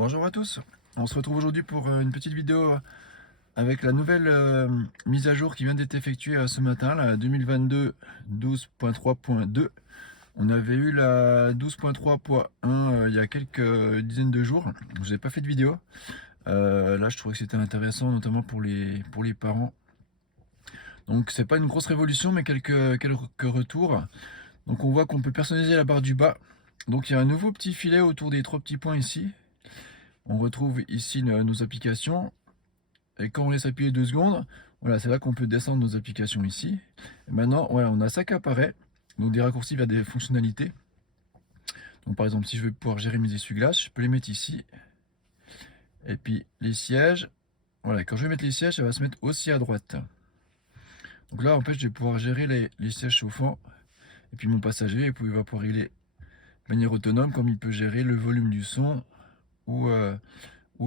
Bonjour à tous, on se retrouve aujourd'hui pour une petite vidéo avec la nouvelle mise à jour qui vient d'être effectuée ce matin, la 2022 12.3.2. On avait eu la 12.3.1 il y a quelques dizaines de jours, je n'avais pas fait de vidéo. Là je trouvais que c'était intéressant, notamment pour les parents. Donc c'est pas une grosse révolution, mais quelques retours. Donc on voit qu'on peut personnaliser la barre du bas. Donc il y a un nouveau petit filet autour des 3 petits points ici. On retrouve ici nos applications. Et quand on laisse appuyer 2 secondes, voilà, c'est là qu'on peut descendre nos applications ici. Et maintenant, voilà, on a ça qui apparaît. Donc des raccourcis vers des fonctionnalités. Donc par exemple, si je veux pouvoir gérer mes essuie-glaces, je peux les mettre ici. Et puis les sièges, voilà, quand je vais mettre les sièges, ça va se mettre aussi à droite. Donc là, en fait, je vais pouvoir gérer les sièges chauffants. Et puis mon passager, il va pouvoir régler de manière autonome, comme il peut gérer le volume du son ou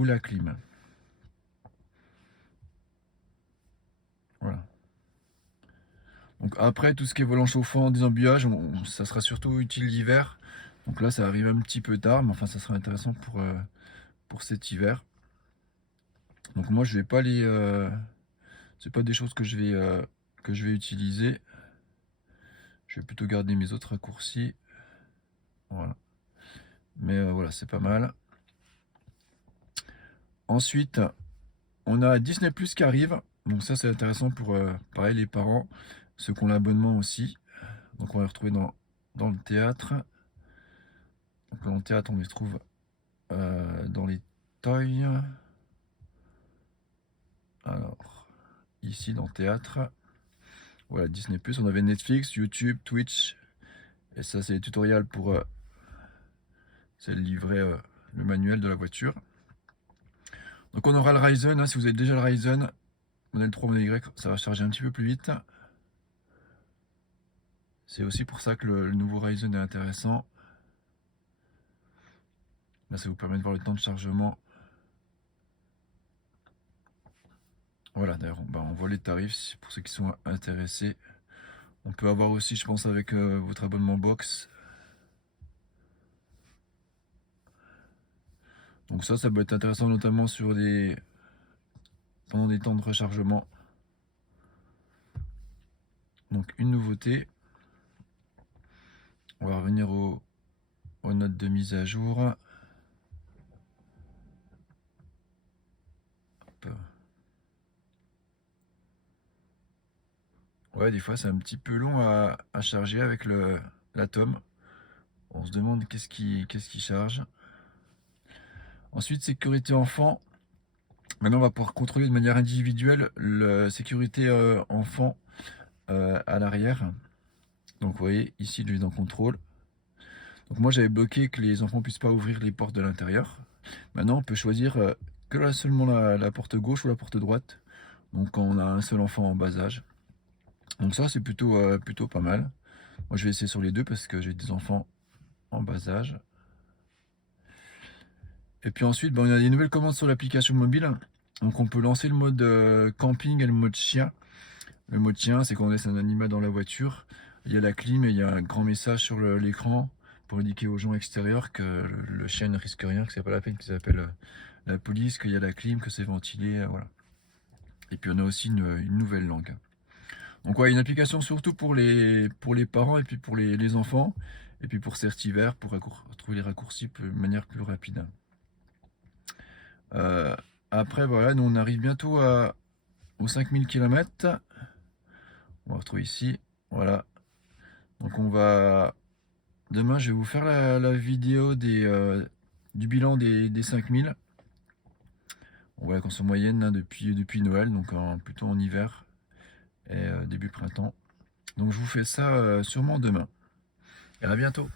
la clim. Voilà. Donc après, tout ce qui est volant chauffant, désembuyage, ça sera surtout utile l'hiver. Donc là, ça arrive un petit peu tard, mais enfin, ça sera intéressant pour cet hiver. Donc moi, je vais pas c'est pas des choses que je vais utiliser. Je vais plutôt garder mes autres raccourcis. Voilà. Mais voilà, c'est pas mal. Ensuite, on a Disney Plus qui arrive. Donc ça, c'est intéressant pour, pareil, les parents, ceux qui ont l'abonnement aussi. Donc on va les retrouver dans le théâtre. Donc dans le théâtre, on les trouve dans les toys. Alors, ici dans théâtre. Voilà, Disney+, on avait Netflix, YouTube, Twitch. Et ça, c'est les tutoriels pour... c'est le livret, le manuel de la voiture. Donc on aura le Ryzen, hein, si vous avez déjà le Ryzen, modèle 3, modèle Y, ça va charger un petit peu plus vite. C'est aussi pour ça que le nouveau Ryzen est intéressant. Là, ça vous permet de voir le temps de chargement. Voilà, d'ailleurs, on voit les tarifs pour ceux qui sont intéressés. On peut avoir aussi, je pense, avec votre abonnement box. Donc ça peut être intéressant, notamment pendant des temps de rechargement. Donc une nouveauté. On va revenir aux notes de mise à jour. Hop. Ouais, des fois c'est un petit peu long à charger avec l'Atom. On se demande qu'est-ce qui charge. Ensuite, sécurité enfant. Maintenant, on va pouvoir contrôler de manière individuelle la sécurité enfant à l'arrière. Donc, vous voyez, ici, je vais dans contrôle. Donc, moi, j'avais bloqué que les enfants ne puissent pas ouvrir les portes de l'intérieur. Maintenant, on peut choisir que seulement la porte gauche ou la porte droite. Donc, quand on a un seul enfant en bas âge. Donc, ça, c'est plutôt pas mal. Moi, je vais essayer sur les deux parce que j'ai des enfants en bas âge. Et puis ensuite, on a des nouvelles commandes sur l'application mobile. Donc on peut lancer le mode camping et le mode chien. Le mode chien, c'est quand on laisse un animal dans la voiture. Il y a la clim et il y a un grand message sur l'écran pour indiquer aux gens extérieurs que le chien ne risque rien, que c'est pas la peine qu'ils appellent la police, qu'il y a la clim, que c'est ventilé, voilà. Et puis on a aussi une nouvelle langue. Donc ouais, une application surtout pour les parents et puis pour les enfants. Et puis pour cet hiver, pour trouver les raccourcis de manière plus rapide. Après, voilà, nous on arrive bientôt aux 5000 km. On va retrouver ici. Voilà. Donc demain, je vais vous faire la vidéo du bilan des 5000. Voilà, qu'on soit moyenne hein, depuis Noël, donc plutôt en hiver et début printemps. Donc je vous fais ça sûrement demain. Et à bientôt.